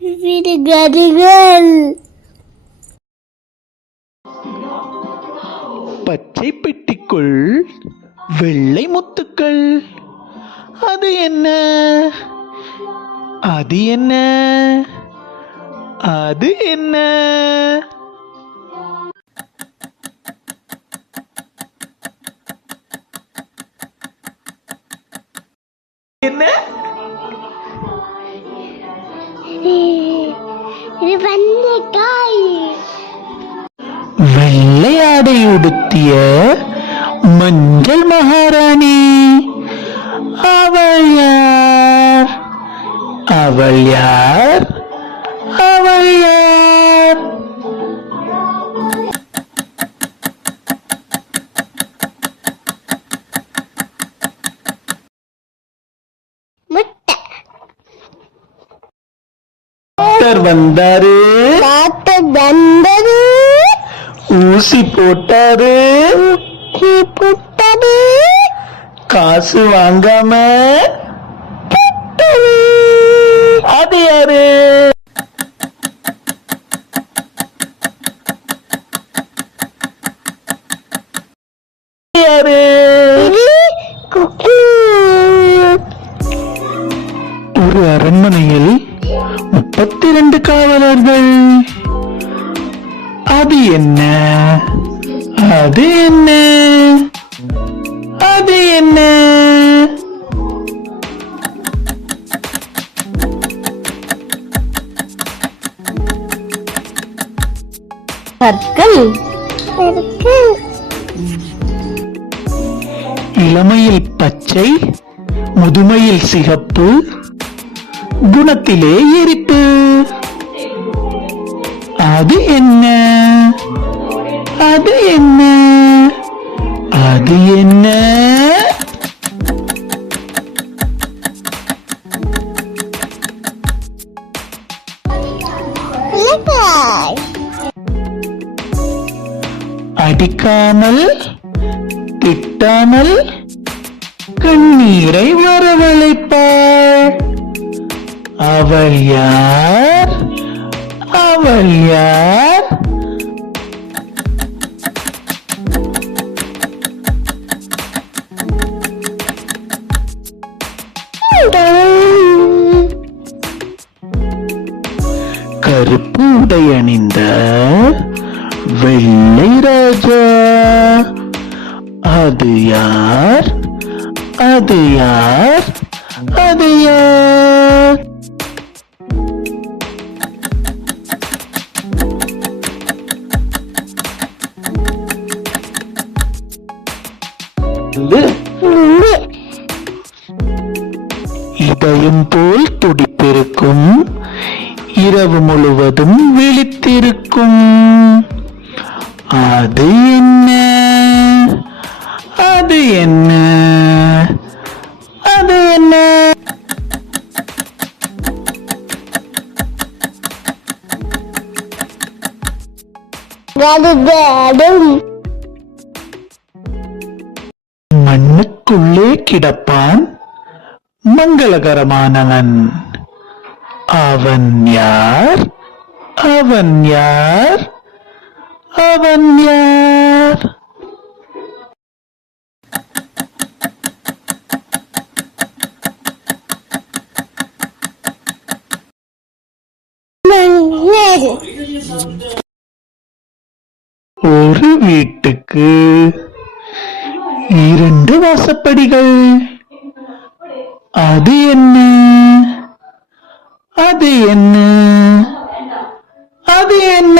விடுகதைகள். பச்சை பெட்டிக்குள் வெள்ளை முத்துக்கள். அது என்ன? அது என்ன? அது என்ன? என்ன? இது வெண்டைக்காய். வெள்ளையாடை உடுத்திய மஞ்சள் மகாராணி. அவள் யார்? அவள் யார்? அவள் யார்? முட்டை. டாக்டர் வந்தாரு, டாக்டர் வந்தது, ஊசி போட்டாரு, புட்டது, காசு வாங்காம அது யாரு? யாரு? ஒரு அரண்மனையில் 32 காவலர்கள். அது என்ன? அது என்ன? அது என்ன? கற்கள். இளமையில் பச்சை, முதுமையில் சிகப்பு, குணத்திலே எரிப்பு. அது என்ன? அது என்ன? அது என்ன? அடிக்காமல் திட்டாமல் கண்ணீரை வரவழைப்பாள். அவள் யார்? அவள் யார்? கருப்பு உடை அணிந்த வெள்ளை ராஜா. அது யார்? அது யார்? அது யார்? இதயம் போல் துடிப்பிருக்கும், இரவு முழுவதும் விழித்திருக்கும். அது என்ன? அது என்ன? அது என்ன? மண்ணுக்குள்ளே கிடப்பான் மங்களகரமானவன். அவன் யார்? அவன் யார்? அவன் யார்? ஒரு வீட்டுக்கு 2 வாசப்படிகள். அது என்ன? அது என்ன? அது என்ன?